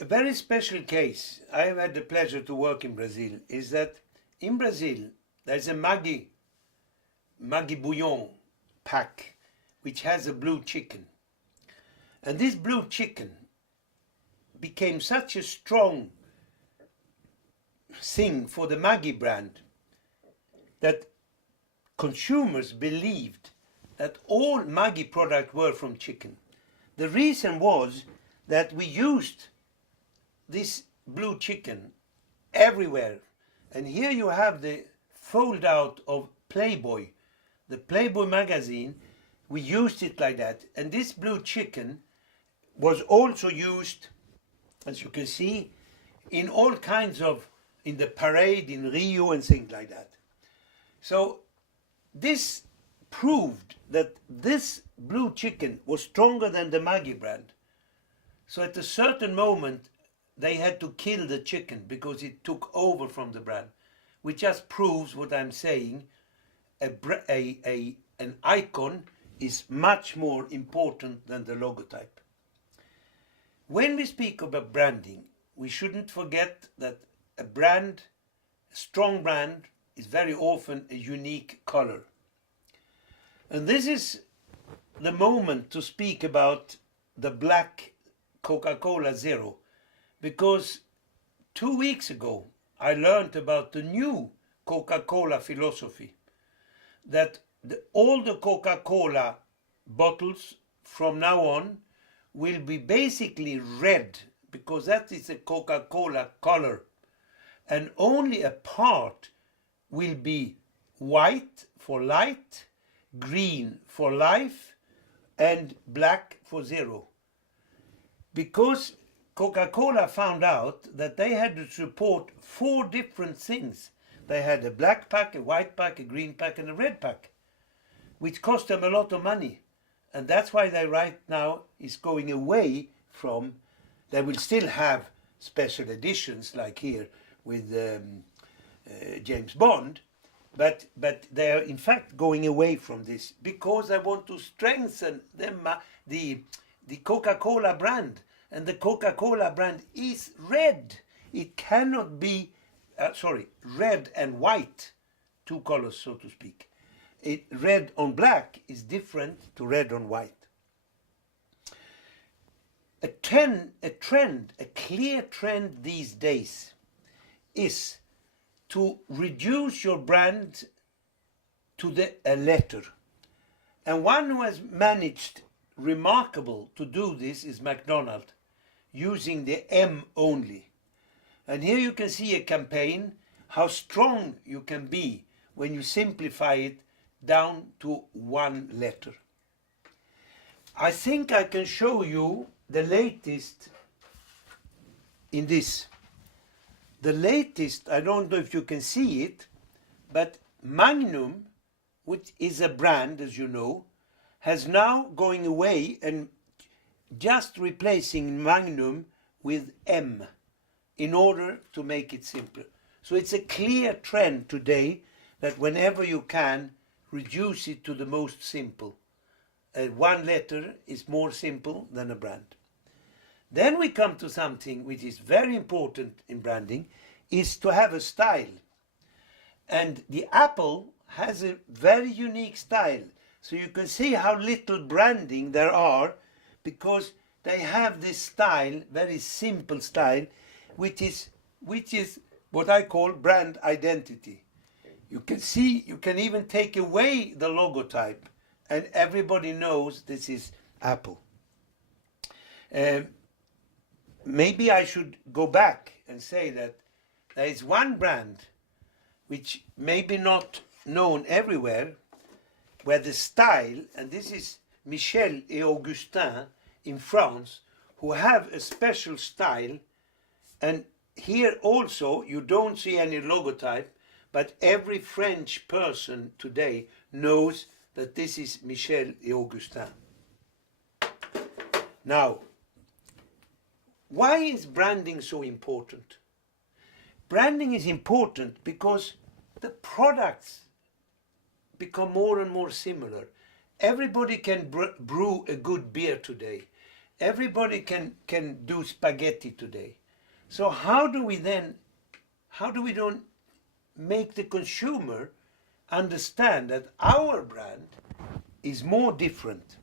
A very special case, I have had the pleasure to work in Brazil, is that in Brazil there's a Maggi Bouillon pack which has a blue chicken. And this blue chicken became such a strong thing for the Maggi brand that consumers believed that all Maggi products were from chicken. The reason was that we used this blue chicken everywhere. And here you have the fold out of Playboy, the Playboy magazine. We used it like that. And this blue chicken was also used, as you can see, in all kinds of, in the parade in Rio and things like that. So this proved that this blue chicken was stronger than the Maggi brand. So at a certain moment, they had to kill the chicken because it took over from the brand, which just proves what I'm saying. An icon is much more important than the logotype. When we speak about branding, we shouldn't forget that a brand, a strong brand, is very often a unique color. And this is the moment to speak about the black Coca-Cola Zero, because 2 weeks ago I learned about the new Coca-Cola philosophy, that all the Coca-Cola bottles from now on will be basically red, because that is a Coca-Cola color, and only a part will be white for light, green for life, and black for zero. Because Coca-Cola found out that they had to support 4 different things. They had a black pack, a white pack, a green pack, and a red pack, which cost them a lot of money. And that's why they right now is going away from, they will still have special editions like here with James Bond, but they are in fact going away from this because they want to strengthen the Coca-Cola brand. And the Coca-Cola brand is red. It cannot be, red and white, 2 colors so to speak. Red on black is different to red on white. A clear trend these days is to reduce your brand to a letter. And one who has managed remarkable to do this is McDonald's, using the M only. And here you can see a campaign, how strong you can be when you simplify it down to 1 letter. I think I can show you the latest in this. The latest, I don't know if you can see it, but Magnum, which is a brand, as you know, has now going away and just replacing Magnum with M in order to make it simpler. So it's a clear trend today that whenever you can, reduce it to the most simple. 1 letter is more simple than a brand. Then we come to something which is very important in branding, is to have a style. And the Apple has a very unique style. So you can see how little branding there are, because they have this style, very simple style, which is what I call brand identity. You can see, you can even take away the logotype and everybody knows this is Apple. Maybe I should go back and say that there is one brand which may be not known everywhere, where the style, and this is Michel et Augustin in France, who have a special style, and here also you don't see any logotype, but every French person today knows that this is Michel et Augustin. Now, why is branding so important? Branding is important because the products become more and more similar. Everybody can brew a good beer today. everybody can do spaghetti today. So how do we don't make the consumer understand that our brand is more different?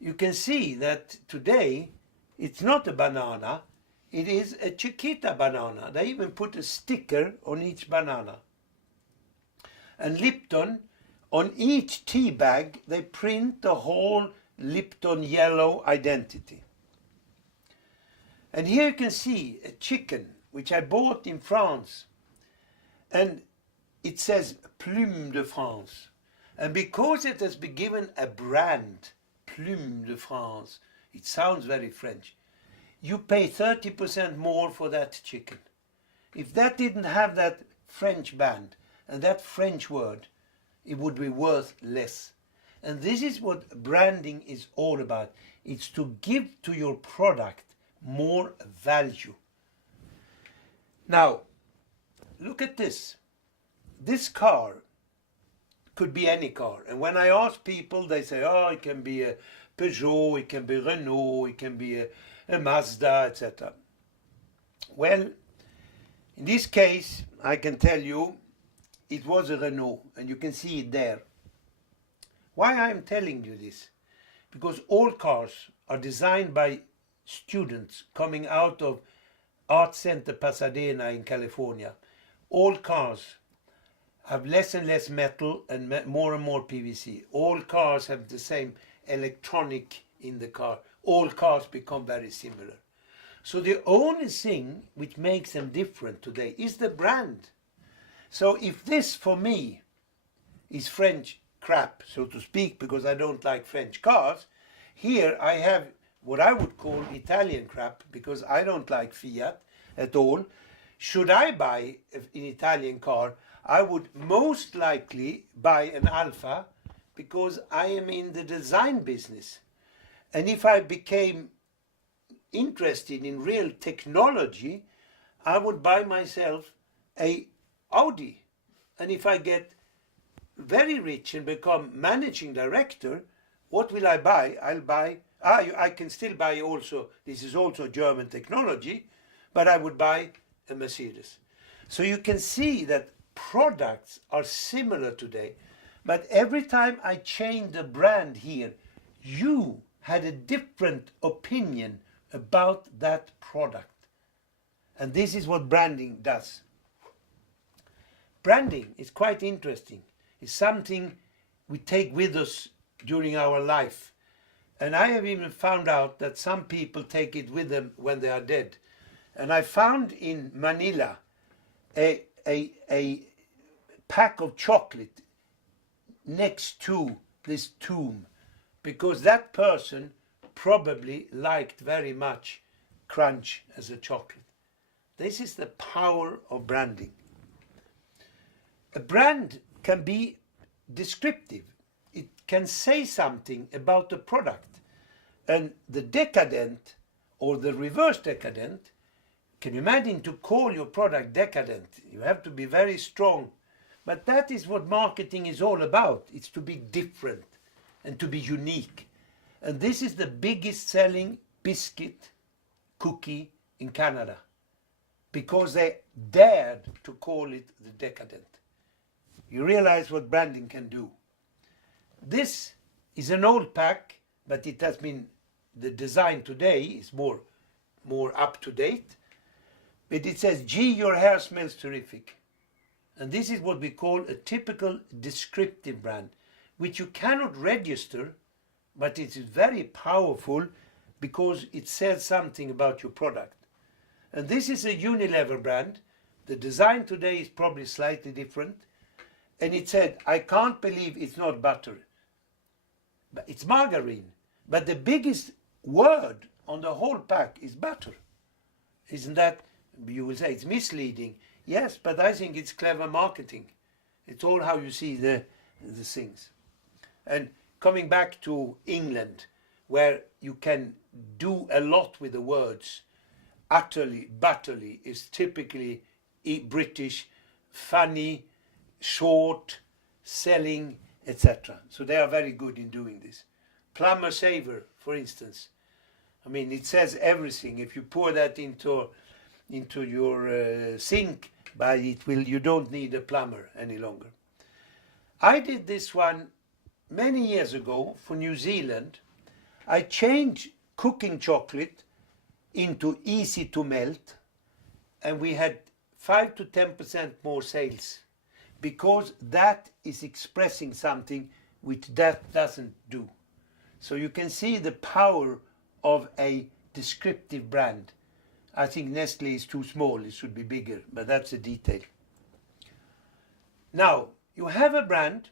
You can see that today it's not a banana, it is a Chiquita banana. They even put a sticker on each banana. And Lipton, on each tea bag, they print the whole Lipton yellow identity. And here you can see a chicken, which I bought in France. And it says Plume de France. And because it has been given a brand, Plume de France, it sounds very French, you pay 30% more for that chicken. If that didn't have that French band and that French word, it would be worth less. And this is what branding is all about. It's to give to your product more value. Now, look at this. This car could be any car. And when I ask people, they say, oh, it can be a Peugeot, it can be Renault, it can be a Mazda, etc. Well, in this case, I can tell you, it was a Renault, and you can see it there. Why I'm telling you this? Because all cars are designed by students coming out of Art Center Pasadena in California. All cars have less and less metal and more PVC. All cars have the same electronic in the car. All cars become very similar. So the only thing which makes them different today is the brand. So if this for me is French crap, so to speak, because I don't like French cars, here I have what I would call Italian crap, because I don't like Fiat at all. Should I buy an Italian car, I would most likely buy an Alfa, because I am in the design business. And if I became interested in real technology, I would buy myself a Audi. And if I get very rich and become managing director, what will I buy? I'll buy, I can still buy also, this is also German technology, but I would buy a Mercedes. So you can see that products are similar today, but every time I change the brand here, you had a different opinion about that product. And this is what branding does. Branding is quite interesting. It's something we take with us during our life. And I have even found out that some people take it with them when they are dead. And I found in Manila a pack of chocolate next to this tomb, because that person probably liked very much crunch as a chocolate. This is the power of branding. A brand can be descriptive. It can say something about the product. And the decadent or the reverse decadent, can you imagine to call your product decadent? You have to be very strong. But that is what marketing is all about. It's to be different and to be unique. And this is the biggest selling biscuit cookie in Canada, because they dared to call it the decadent. You realize what branding can do. This is an old pack, but it has been, the design today is more up to date. But it says, gee, your hair smells terrific. And this is what we call a typical descriptive brand, which you cannot register, but it is very powerful because it says something about your product. And this is a Unilever brand. The design today is probably slightly different. And it said, I can't believe it's not butter. But it's margarine. But the biggest word on the whole pack is butter. Isn't that, you will say it's misleading. Yes, but I think it's clever marketing. It's all how you see the things. And coming back to England, where you can do a lot with the words, utterly, butterly is typically British, funny, short, selling, etc. So they are very good in doing this. Plumber Saver, for instance. I mean, it says everything. If you pour that into your sink, but you don't need a plumber any longer. I did this one many years ago for New Zealand. I changed cooking chocolate into easy to melt, and we had 5 to 10% more sales, because that is expressing something which that doesn't do. So you can see the power of a descriptive brand. I think Nestle is too small, it should be bigger, but that's a detail. Now, you have a brand,